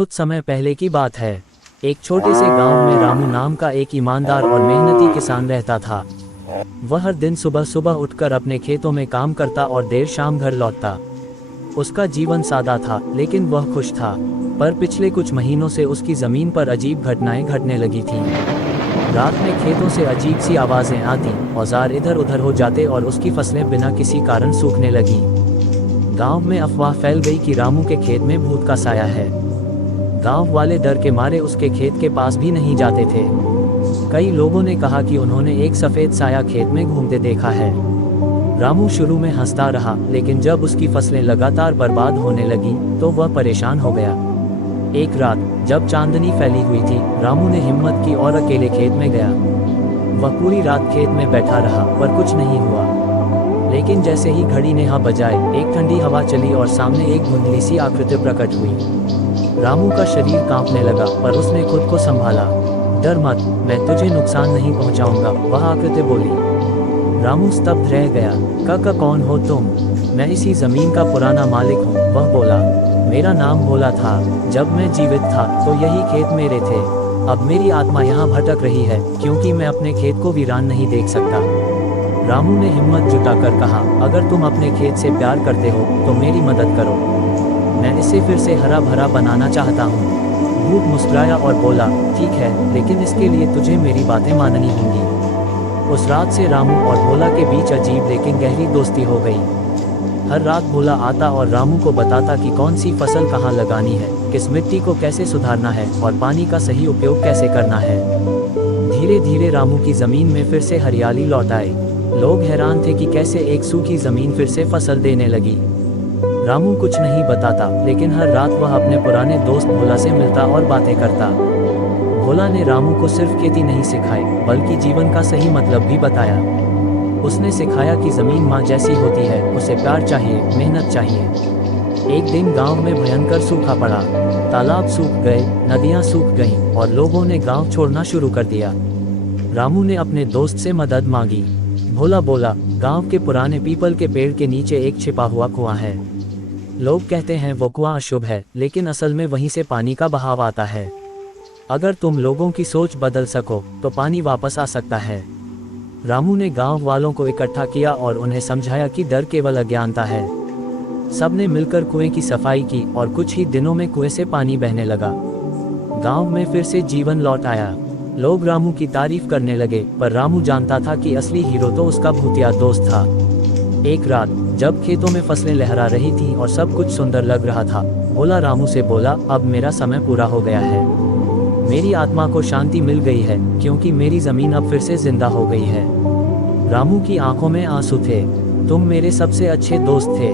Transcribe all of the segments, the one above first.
कुछ समय पहले की बात है। एक छोटे से गांव में रामू नाम का एक ईमानदार और मेहनती किसान रहता था। वह हर दिन सुबह सुबह उठकर अपने खेतों में काम करता और देर शाम घर लौटता। उसका जीवन सादा था, लेकिन वह खुश था। पर पिछले कुछ महीनों से उसकी जमीन पर अजीब घटनाएं घटने लगी थीं। रात में खेतों से अजीब सी आवाजें आती, औजार इधर उधर हो जाते और उसकी फसलें बिना किसी कारण सूखने लगी। गांव में अफवाह फैल गई कि रामू के खेत में भूत का साया है। गांव वाले डर के मारे उसके खेत के पास भी नहीं जाते थे। कई लोगों ने कहा कि उन्होंने एक सफेद साया खेत में घूमते देखा है। रामू शुरू में हंसता रहा, लेकिन जब उसकी फसलें लगातार बर्बाद होने लगी तो वह परेशान हो गया। एक रात जब चांदनी फैली हुई थी, रामू ने हिम्मत की और अकेले खेत में गया। वह पूरी रात खेत में बैठा रहा, पर कुछ नहीं हुआ। लेकिन जैसे ही घड़ी ने हाँ बजाए, एक ठंडी हवा चली और सामने एक धुंधली सी आकृति प्रकट हुई। रामू का शरीर कांपने लगा, पर उसने खुद को संभाला। डर मत, मैं तुझे नुकसान नहीं पहुंचाऊंगा, वह आकृति बोली। रामू स्तब्ध रह गया। काका, कौन हो तुम? मैं इसी जमीन का पुराना मालिक हूँ, वह बोला। मेरा नाम भोला था। जब मैं जीवित था तो यही खेत मेरे थे। अब मेरी आत्मा यहाँ भटक रही है, क्योंकि मैं अपने खेत को वीरान नहीं देख सकता। रामू ने हिम्मत जुटाकर कहा, अगर तुम अपने खेत से प्यार करते हो तो मेरी मदद करो। मैं इसे फिर से हरा भरा बनाना चाहता हूँ। भूत मुस्कुराया और बोला, ठीक है, लेकिन इसके लिए तुझे मेरी बातें माननी होंगी। उस रात से रामू और भोला के बीच अजीब लेकिन गहरी दोस्ती हो गई। हर रात भोला आता और रामू को बताता कि कौन सी फसल कहाँ लगानी है, किस मिट्टी को कैसे सुधारना है और पानी का सही उपयोग कैसे करना है। धीरे धीरे रामू की जमीन में फिर से हरियाली लौट आई। लोग हैरान थे कि कैसे एक सूखी जमीन फिर से फसल देने लगी। रामू कुछ नहीं बताता, लेकिन हर रात वह अपने पुराने दोस्त भोला से मिलता और बातें करता। भोला ने रामू को सिर्फ खेती नहीं सिखाई, बल्कि जीवन का सही मतलब भी बताया। उसने सिखाया कि जमीन माँ जैसी होती है, उसे प्यार चाहिए, मेहनत चाहिए। एक दिन गांव में भयंकर सूखा पड़ा। तालाब सूख गए, नदियां सूख गईं और लोगों ने गांव छोड़ना शुरू कर दिया। रामू ने अपने दोस्त से मदद मांगी। भोला बोला, गांव के पुराने पीपल के पेड़ के नीचे एक छिपा हुआ कुआं है। लोग कहते हैं वो कुआं अशुभ है, लेकिन असल में वहीं से पानी का बहाव आता है। अगर तुम लोगों की सोच बदल सको तो पानी वापस आ सकता है। रामू ने गांव वालों को इकट्ठा किया और उन्हें समझाया कि डर केवल अज्ञानता है। सबने मिलकर कुएं की सफाई की और कुछ ही दिनों में कुएं से पानी बहने लगा। गांव में फिर से जीवन लौट आया। लोग रामू की तारीफ करने लगे, पर रामू जानता था कि असली हीरो तो उसका भूतिया दोस्त था। एक रात जब खेतों में फसलें लहरा रही थीं और सब कुछ सुंदर लग रहा था, भोला रामू से बोला, अब मेरा समय पूरा हो गया है। मेरी आत्मा को शांति मिल गई है, क्योंकि मेरी जमीन अब फिर से जिंदा हो गई है। रामू की आंखों में आंसू थे। तुम मेरे सबसे अच्छे दोस्त थे।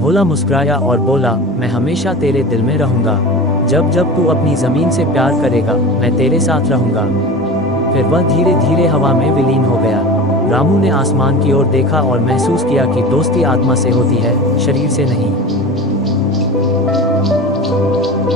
भोला मुस्कुराया और बोला, मैं हमेशा तेरे दिल में रहूंगा। जब जब तू अपनी जमीन से प्यार करेगा, मैं तेरे साथ रहूंगा। फिर वह धीरे धीरे हवा में विलीन हो गया। रामू ने आसमान की ओर देखा और महसूस किया कि दोस्ती आत्मा से होती है, शरीर से नहीं।